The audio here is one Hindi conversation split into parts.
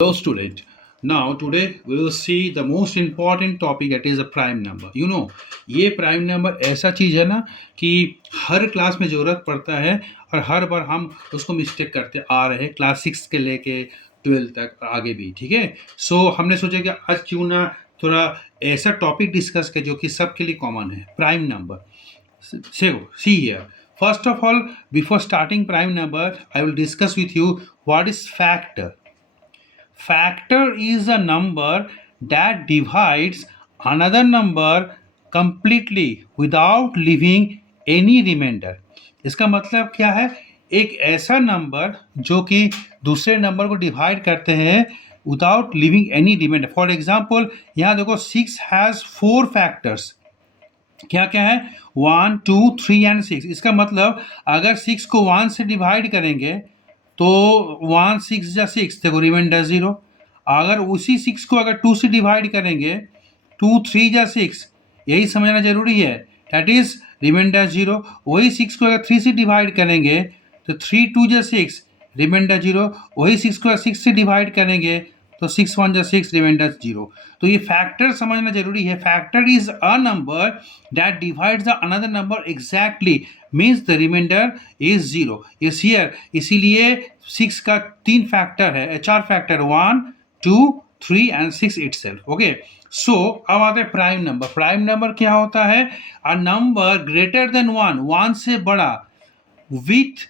Hello student. Now today we will see the most important topic that is a prime number. ये प्राइम नंबर ऐसा चीज़ है ना कि हर क्लास में ज़रूरत पड़ता है और हर बार हम उसको मिस्टेक करते आ रहे हैं क्लास 6 के लेके 12 तक आगे भी, ठीक है। हमने सोचा कि आज क्यों ना थोड़ा ऐसा टॉपिक डिस्कस करें जो कि सबके लिए कॉमन है, prime number. See here. First of all, before starting prime number, I will discuss with you what is factor. Factor is a number that divides another number completely without leaving any remainder. इसका मतलब क्या है? एक ऐसा नंबर जो कि दूसरे नंबर को डिवाइड करते हैं without leaving any remainder. For example यहाँ देखो 6 हैज़ 4 फैक्टर्स. क्या क्या है? 1, 2, 3 एंड 6. इसका मतलब अगर 6 को 1 से डिवाइड करेंगे तो 1 6 या 6, देखो रिमाइंडर 0. अगर उसी 6 को अगर 2 से डिवाइड करेंगे 2 3 या 6, यही समझना जरूरी है. That is remainder 0. वही 6 को अगर 3 से डिवाइड करेंगे तो 3 2 या 6, रिमाइंडर 0. वही 6 को अगर 6 से डिवाइड करेंगे तो 6 1 या 6, रिमाइंडर 0. तो ये फैक्टर समझना जरूरी है. Factor is a number that divides the another number exactly, means the remainder is 0. Is here इसीलिए 6 का 3 फैक्टर है, 4 फैक्टर, 1 2 3 एंड 6 इटसेल्फ. ओके, सो अब आते हैं प्राइम नंबर. प्राइम नंबर क्या होता है? अ नंबर ग्रेटर देन 1 से बड़ा, विथ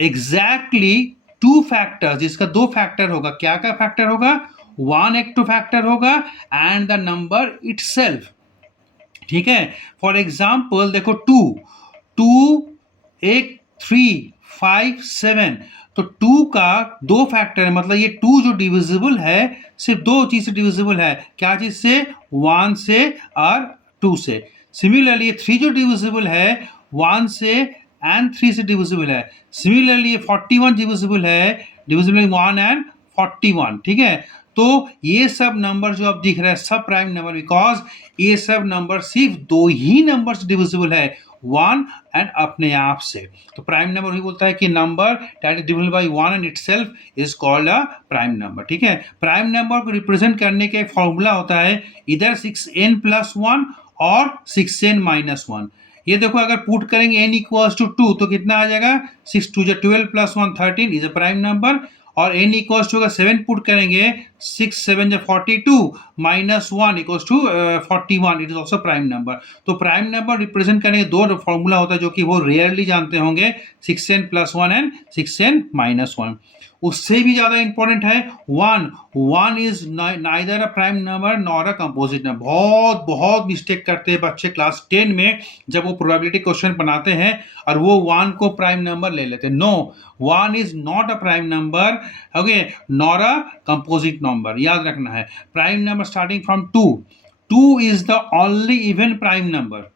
एग्जैक्टली 2 फैक्टर, जिसका 2 फैक्टर होगा. क्या क्या फैक्टर होगा? 1 एक 2 फैक्टर होगा एंड द नंबर इटसेल्फ. ठीक है. फॉर एग्जाम्पल देखो 2 एक 3 5 7, तो 2 का 2 फैक्टर है, मतलब ये 2 जो डिविजिबल है सिर्फ 2 चीज से डिविजिबल है. क्या चीज से? 1 से और 2 से. सिमिलरली 3 जो डिविजिबल है 1 से एंड 3 से डिविजिबल है. सिमिलरली 41 डिविजिबल है, डिविजिबल 1 एंड 41. ठीक है. तो ये सब नंबर जो अब दिख रहा है सब प्राइम नंबर, बिकॉज ये सब नंबर सिर्फ 2 ही नंबर से डिविजिबल है, 1 एंड अपने आप से. तो प्राइम नंबर वही बोलता है कि number that is divisible by 1 and itself is called a prime number. ठीक है. प्राइम नंबर को रिप्रेजेंट करने के फॉर्मूला होता है इधर 6n + 1 और 6n - 1. ये देखो अगर पुट करेंगे n = 2 तो कितना आ जाएगा? 6 2 12 + 1 13 इज अ प्राइम नंबर. और n = 7 पुट करेंगे, 6 7 42 - 1 = 41, it is also prime number. तो प्राइम नंबर रिप्रेजेंट करने के दो फॉर्मूला होता है जो कि वो रेयरली जानते होंगे, 6n + 1 एंड 6n - 1. उससे भी ज्यादा इंपॉर्टेंट है 1 is neither a prime number nor a composite number. बहुत बहुत मिस्टेक करते हैं बच्चे क्लास 10 में जब वो प्रोबेबिलिटी क्वेश्चन बनाते हैं और वो 1 को प्राइम नंबर ले लेते हैं. No, 1 is not a prime number, okay, nor a composite number. याद रखना है. Prime number starting from 2 is the only even prime number.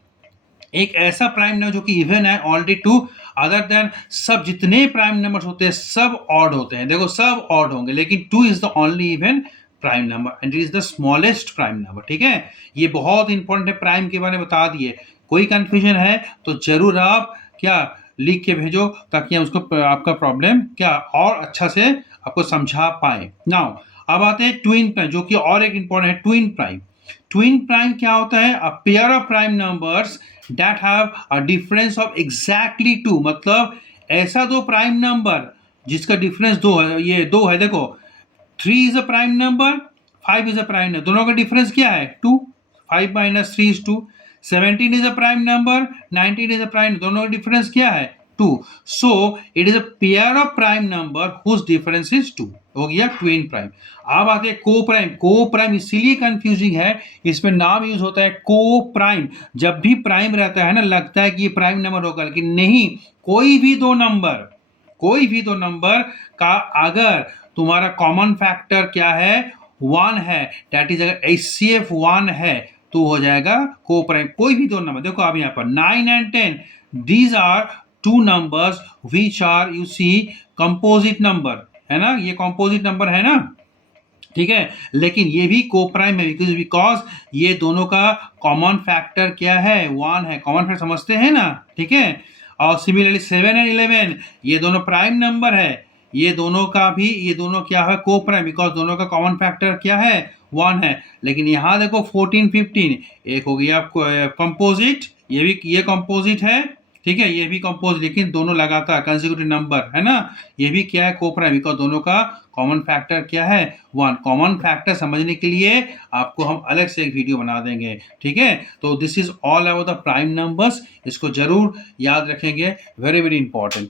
एक ऐसा प्राइम नंबर जो कि इवन है, ऑलरेडी 2. अदर देन सब जितने प्राइम नंबर्स होते हैं सब ऑड होते हैं. देखो सब ऑड होंगे, लेकिन 2 is the only even prime number and it is the smallest prime number. ठीक है. ये बहुत इंपॉर्टेंट है, प्राइम के बारे में बता दिए. कोई कंफ्यूजन है तो जरूर आप क्या लिख के भेजो ताकि हम उसको आपका प्रॉब्लम क्या और अच्छा से आपको समझा पाए. नाउ अब आते हैं ट्विन प्राइम, जो कि और एक इंपॉर्टेंट है. Twin prime. ट्विन प्राइम क्या होता है? A pair of prime numbers that have a difference of exactly 2. मतलब ऐसा दो प्राइम नंबर जिसका डिफरेंस 2 है. ये 2 है, देखो 3 is a prime number, 5 is a prime number. दोनों का डिफरेंस क्या है? 2. 5 - 3 is 2. 17 is a prime number, 19 is a prime. दोनों का डिफरेंस क्या है? 2. So it is a pair of prime number whose difference is 2. हो गया ट्विन प्राइम. अब आते हैं को प्राइम. को प्राइम इसीलिए कंफ्यूजिंग है, इसमें नाम यूज होता है को प्राइम. जब भी प्राइम रहता है ना लगता है कि ये प्राइम नंबर होगा, लेकिन नहीं. कोई भी दो नंबर का अगर तुम्हारा कॉमन फैक्टर क्या है? 1 है, दैट इज अगर HCF 1 है तो हो जाएगा को प्राइम. कोई भी दो नंबर देखो, अब यहाँ पर 9 and 10, these are 2 numbers which are you see composite number, है ना. ये कंपोजिट नंबर है ना. ठीक है. लेकिन ये भी को प्राइम है बिकॉज ये दोनों का कॉमन फैक्टर क्या है? 1 है. कॉमन फैक्टर समझते हैं ना. ठीक है. और सिमिलरली 7 एंड 11 ये दोनों प्राइम नंबर है. ये दोनों का भी, ये दोनों क्या है, को प्राइम, बिकॉज दोनों का कॉमन फैक्टर क्या है, 1 है। लेकिन यहाँ देखो 14 15, एक हो गया कंपोजिट, ये कंपोजिट है, ठीक है, ये भी कंपोज, लेकिन दोनों लगातार कंसेक्यूटिव नंबर है ना, ये भी क्या है, को प्राइम, बिकॉज दोनों का कॉमन फैक्टर क्या है, 1। कॉमन फैक्टर समझने के लिए आपको हम अलग से एक वीडियो बना देंगे, ठीक है। तो this is all about the prime numbers, इसको जरूर याद रखेंगे, वेरी वेरी इंपॉर्टेंट।